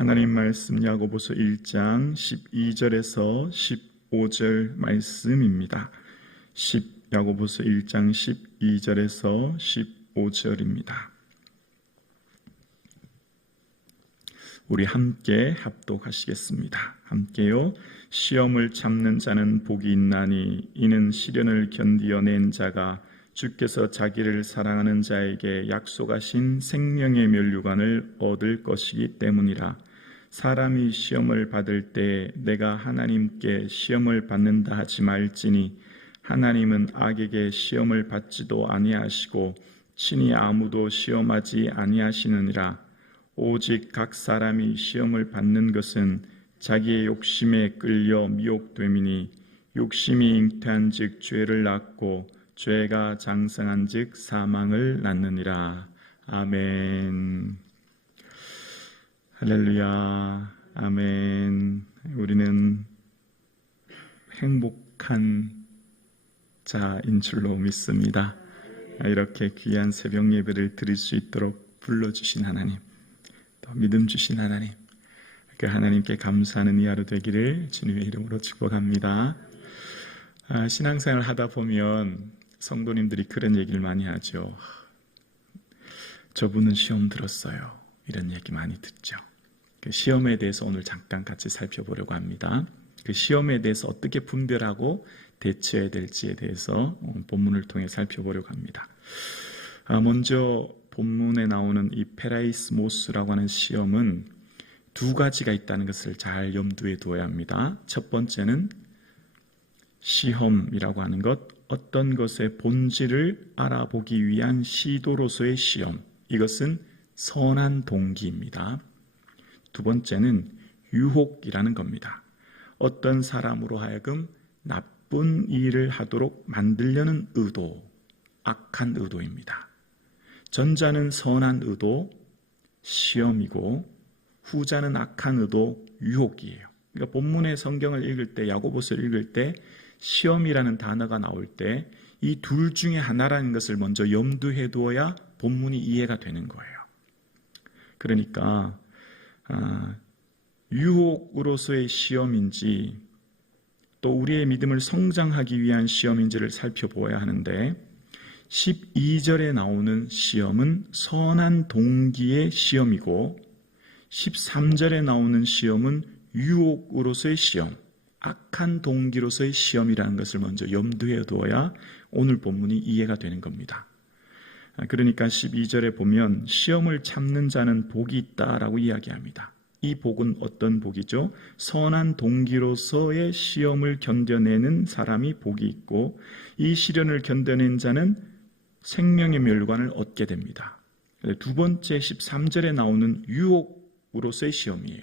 하나님 말씀 야고보서 1장 12절에서 15절 말씀입니다. 야고보서 1장 12절에서 15절입니다. 우리 함께 합독하시겠습니다. 함께요. 시험을 참는 자는 복이 있나니 이는 시련을 견디어낸 자가 주께서 자기를 사랑하는 자에게 약속하신 생명의 면류관을 얻을 것이기 때문이라. 사람이 시험을 받을 때 내가 하나님께 시험을 받는다 하지 말지니 하나님은 악에게 시험을 받지도 아니하시고 친히 아무도 시험하지 아니하시느니라. 오직 각 사람이 시험을 받는 것은 자기의 욕심에 끌려 미혹됨이니 욕심이 잉태한즉 죄를 낳고 죄가 장성한즉 사망을 낳느니라. 아멘. 할렐루야. 아멘. 우리는 행복한 자인 줄로 믿습니다. 이렇게 귀한 새벽 예배를 드릴 수 있도록 불러주신 하나님, 또 믿음 주신 하나님, 그 하나님께 감사하는 이 하루 되기를 주님의 이름으로 축복합니다. 신앙생활 하다 보면 성도님들이 그런 얘기를 많이 하죠. 저분은 시험 들었어요. 이런 얘기 많이 듣죠. 그 시험에 대해서 오늘 잠깐 같이 살펴보려고 합니다. 그 시험에 대해서 어떻게 분별하고 대처해야 될지에 대해서 본문을 통해 살펴보려고 합니다. 먼저 본문에 나오는 이 페라이스모스라고 하는 시험은 두 가지가 있다는 것을 잘 염두에 두어야 합니다. 첫 번째는 시험이라고 하는 것, 어떤 것의 본질을 알아보기 위한 시도로서의 시험, 이것은 선한 동기입니다. 두 번째는 유혹이라는 겁니다. 어떤 사람으로 하여금 나쁜 일을 하도록 만들려는 의도, 악한 의도입니다. 전자는 선한 의도, 시험이고 후자는 악한 의도, 유혹이에요. 그러니까 본문의 성경을 읽을 때, 야고보서를 읽을 때 시험이라는 단어가 나올 때 이 둘 중에 하나라는 것을 먼저 염두에 두어야 본문이 이해가 되는 거예요. 그러니까 유혹으로서의 시험인지 또 우리의 믿음을 성장하기 위한 시험인지를 살펴보아야 하는데 12절에 나오는 시험은 선한 동기의 시험이고 13절에 나오는 시험은 유혹으로서의 시험, 악한 동기로서의 시험이라는 것을 먼저 염두에 두어야 오늘 본문이 이해가 되는 겁니다. 그러니까 12절에 보면 시험을 참는 자는 복이 있다라고 이야기합니다. 이 복은 어떤 복이죠? 선한 동기로서의 시험을 견뎌내는 사람이 복이 있고 이 시련을 견뎌낸 자는 생명의 멸관을 얻게 됩니다. 두 번째 13절에 나오는 유혹으로서의 시험이에요.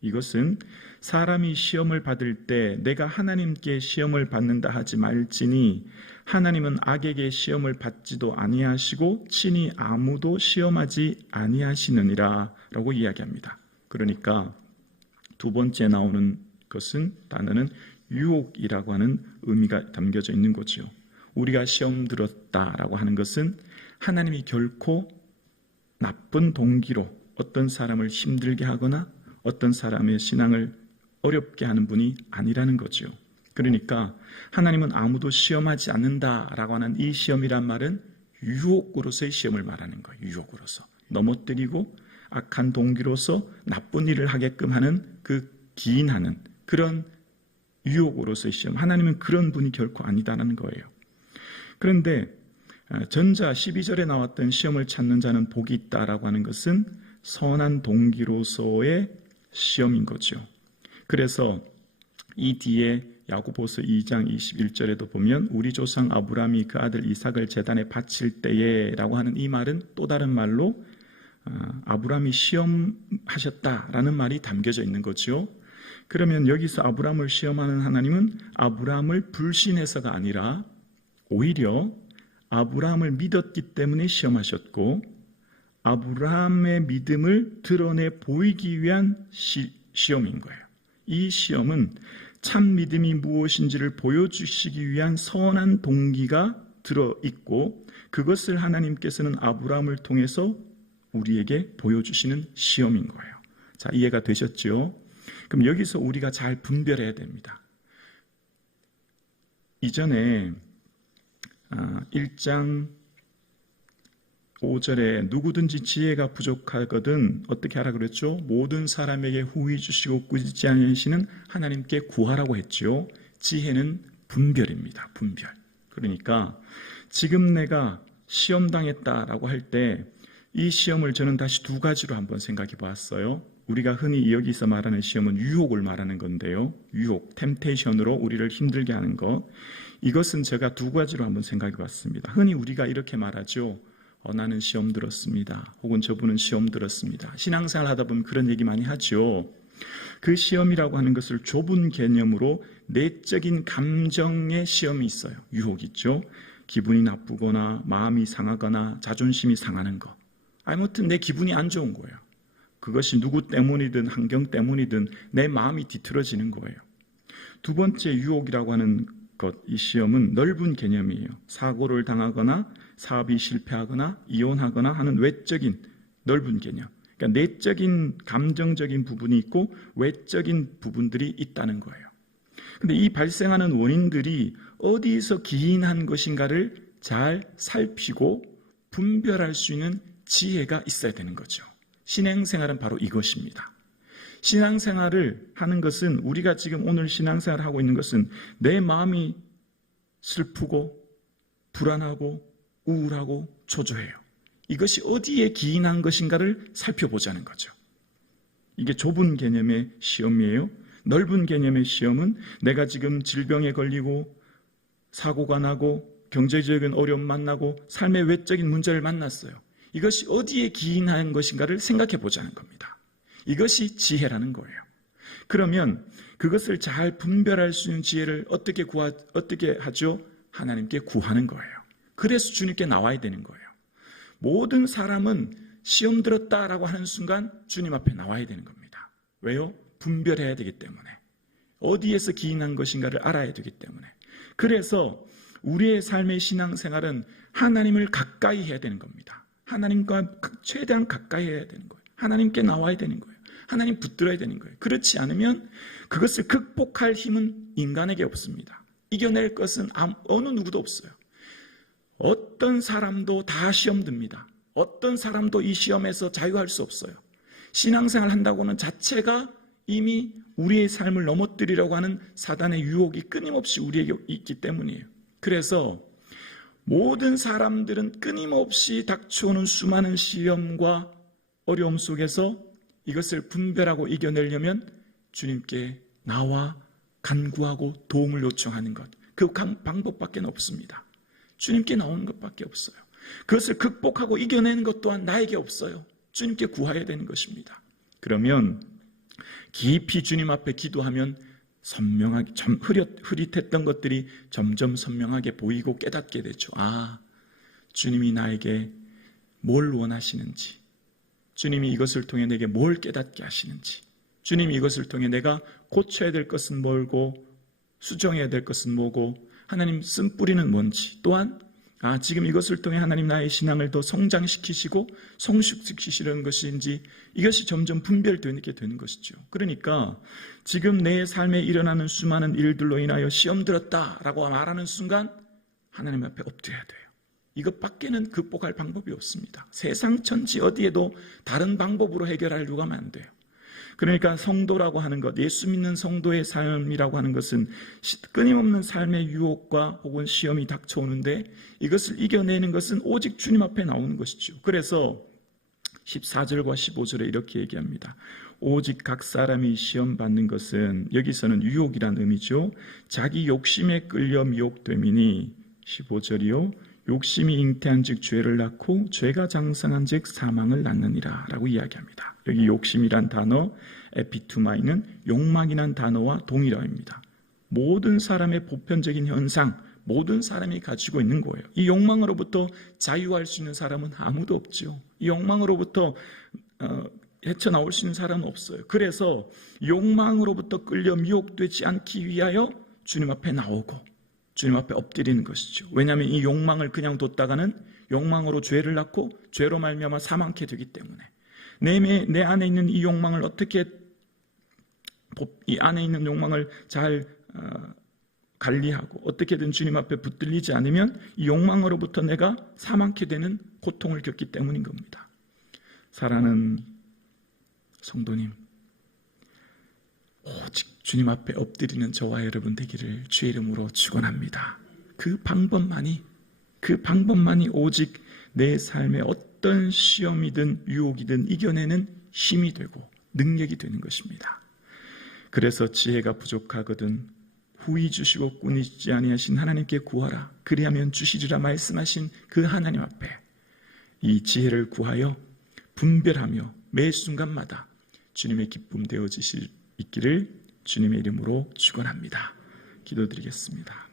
이것은 사람이 시험을 받을 때 내가 하나님께 시험을 받는다 하지 말지니 하나님은 악에게 시험을 받지도 아니하시고 친히 아무도 시험하지 아니하시느니라 라고 이야기합니다. 그러니까 두 번째 나오는 것은 단어는 유혹이라고 하는 의미가 담겨져 있는 거죠. 우리가 시험 들었다라고 하는 것은 하나님이 결코 나쁜 동기로 어떤 사람을 힘들게 하거나 어떤 사람의 신앙을 어렵게 하는 분이 아니라는 거죠. 그러니까 하나님은 아무도 시험하지 않는다라고 하는 이 시험이란 말은 유혹으로서의 시험을 말하는 거예요. 유혹으로서 넘어뜨리고 악한 동기로서 나쁜 일을 하게끔 하는 그 기인하는 그런 유혹으로서의 시험. 하나님은 그런 분이 결코 아니다라는 거예요. 그런데 전자 12절에 나왔던 시험을 찾는 자는 복이 있다라고 하는 것은 선한 동기로서의 시험인 거죠. 그래서 이 뒤에 야고보서 2장 21절에도 보면 우리 조상 아브라함이 그 아들 이삭을 제단에 바칠 때에 라고 하는 이 말은 또 다른 말로 아브라함이 시험하셨다라는 말이 담겨져 있는 거죠. 그러면 여기서 아브라함을 시험하는 하나님은 아브라함을 불신해서가 아니라 오히려 아브라함을 믿었기 때문에 시험하셨고 아브라함의 믿음을 드러내 보이기 위한 시험인 거예요. 이 시험은 참 믿음이 무엇인지를 보여주시기 위한 선한 동기가 들어있고 그것을 하나님께서는 아브라함을 통해서 우리에게 보여주시는 시험인 거예요. 자, 이해가 되셨죠? 그럼 여기서 우리가 잘 분별해야 됩니다. 이전에 1장 5절에 누구든지 지혜가 부족하거든 어떻게 하라 그랬죠? 모든 사람에게 후히 주시고 꾸짖지 않으시는 하나님께 구하라고 했죠. 지혜는 분별입니다. 분별. 그러니까 지금 내가 시험 당했다라고 할 때 이 시험을 저는 다시 두 가지로 한번 생각해 봤어요. 우리가 흔히 여기서 말하는 시험은 유혹을 말하는 건데요. 유혹, 템테이션으로 우리를 힘들게 하는 것. 이것은 제가 두 가지로 한번 생각해 봤습니다. 흔히 우리가 이렇게 말하죠. 나는 시험 들었습니다. 혹은 저분은 시험 들었습니다. 신앙생활 하다 보면 그런 얘기 많이 하죠. 그 시험이라고 하는 것을 좁은 개념으로 내적인 감정의 시험이 있어요. 유혹이 있죠. 기분이 나쁘거나 마음이 상하거나 자존심이 상하는 것. 아무튼 내 기분이 안 좋은 거예요. 그것이 누구 때문이든 환경 때문이든 내 마음이 뒤틀어지는 거예요. 두 번째 유혹이라고 하는 것, 이 시험은 넓은 개념이에요. 사고를 당하거나 사업이 실패하거나 이혼하거나 하는 외적인 넓은 개념. 그러니까 내적인 감정적인 부분이 있고 외적인 부분들이 있다는 거예요. 그런데 이 발생하는 원인들이 어디서 기인한 것인가를 잘 살피고 분별할 수 있는 지혜가 있어야 되는 거죠. 신앙생활은 바로 이것입니다. 신앙생활을 하는 것은 우리가 지금 오늘 신앙생활을 하고 있는 것은 내 마음이 슬프고 불안하고 우울하고 초조해요. 이것이 어디에 기인한 것인가를 살펴보자는 거죠. 이게 좁은 개념의 시험이에요. 넓은 개념의 시험은 내가 지금 질병에 걸리고 사고가 나고 경제적인 어려움 만나고 삶의 외적인 문제를 만났어요. 이것이 어디에 기인한 것인가를 생각해 보자는 겁니다. 이것이 지혜라는 거예요. 그러면 그것을 잘 분별할 수 있는 지혜를 어떻게 하죠? 하나님께 구하는 거예요. 그래서 주님께 나와야 되는 거예요. 모든 사람은 시험 들었다라고 하는 순간 주님 앞에 나와야 되는 겁니다. 왜요? 분별해야 되기 때문에. 어디에서 기인한 것인가를 알아야 되기 때문에. 그래서 우리의 삶의 신앙생활은 하나님을 가까이 해야 되는 겁니다. 하나님과 최대한 가까이 해야 되는 거예요. 하나님께 나와야 되는 거예요. 하나님 붙들어야 되는 거예요. 그렇지 않으면 그것을 극복할 힘은 인간에게 없습니다. 이겨낼 것은 어느 누구도 없어요. 어떤 사람도 다 시험 듭니다. 어떤 사람도 이 시험에서 자유할 수 없어요. 신앙생활 한다고는 자체가 이미 우리의 삶을 넘어뜨리려고 하는 사단의 유혹이 끊임없이 우리에게 있기 때문이에요. 그래서 모든 사람들은 끊임없이 닥쳐오는 수많은 시험과 어려움 속에서 이것을 분별하고 이겨내려면 주님께 나와 간구하고 도움을 요청하는 것. 그 방법밖에 없습니다. 주님께 나오는 것밖에 없어요. 그것을 극복하고 이겨내는 것 또한 나에게 없어요. 주님께 구해야 되는 것입니다. 그러면 깊이 주님 앞에 기도하면 선명하게 흐릿했던 것들이 점점 선명하게 보이고 깨닫게 되죠. 주님이 나에게 뭘 원하시는지, 주님이 이것을 통해 내게 뭘 깨닫게 하시는지, 주님이 이것을 통해 내가 고쳐야 될 것은 뭘고 수정해야 될 것은 뭐고 하나님 쓴뿌리는 뭔지, 또한 지금 이것을 통해 하나님 나의 신앙을 더 성장시키시고 성숙시키시는 것인지 이것이 점점 분별되게 되는 것이죠. 그러니까 지금 내 삶에 일어나는 수많은 일들로 인하여 시험 들었다라고 말하는 순간 하나님 앞에 엎드려야 돼요. 이것밖에는 극복할 방법이 없습니다. 세상 천지 어디에도 다른 방법으로 해결하려고 하면 안 돼요. 그러니까 성도라고 하는 것, 예수 믿는 성도의 삶이라고 하는 것은 끊임없는 삶의 유혹과 혹은 시험이 닥쳐오는데 이것을 이겨내는 것은 오직 주님 앞에 나오는 것이죠. 그래서 14절과 15절에 이렇게 얘기합니다. 오직 각 사람이 시험 받는 것은, 여기서는 유혹이란 의미죠. 자기 욕심에 끌려 미혹됨이니, 15절이요. 욕심이 잉태한 즉 죄를 낳고 죄가 장성한 즉 사망을 낳느니라 라고 이야기합니다. 여기 욕심이란 단어, 에피투마이는 욕망이란 단어와 동일어입니다. 모든 사람의 보편적인 현상, 모든 사람이 가지고 있는 거예요. 이 욕망으로부터 자유할 수 있는 사람은 아무도 없죠. 이 욕망으로부터 헤쳐나올 수 있는 사람은 없어요. 그래서 욕망으로부터 끌려 미혹되지 않기 위하여 주님 앞에 나오고 주님 앞에 엎드리는 것이죠. 왜냐하면 이 욕망을 그냥 뒀다가는 욕망으로 죄를 낳고 죄로 말미암아 사망케 되기 때문에 내 안에 있는 이 욕망을 이 안에 있는 욕망을 잘 관리하고 어떻게든 주님 앞에 붙들리지 않으면 이 욕망으로부터 내가 사망케 되는 고통을 겪기 때문인 겁니다. 사랑하는 성도님, 오직 주님 앞에 엎드리는 저와 여러분 되기를 주의 이름으로 축원합니다. 그 방법만이 오직 내 삶의 어떤 시험이든 유혹이든 이겨내는 힘이 되고 능력이 되는 것입니다. 그래서 지혜가 부족하거든 후히 주시고 끊이지 아니하신 하나님께 구하라. 그리하면 주시리라 말씀하신 그 하나님 앞에 이 지혜를 구하여 분별하며 매 순간마다 주님의 기쁨 되어지실 있기를 주님의 이름으로 축원합니다. 기도드리겠습니다.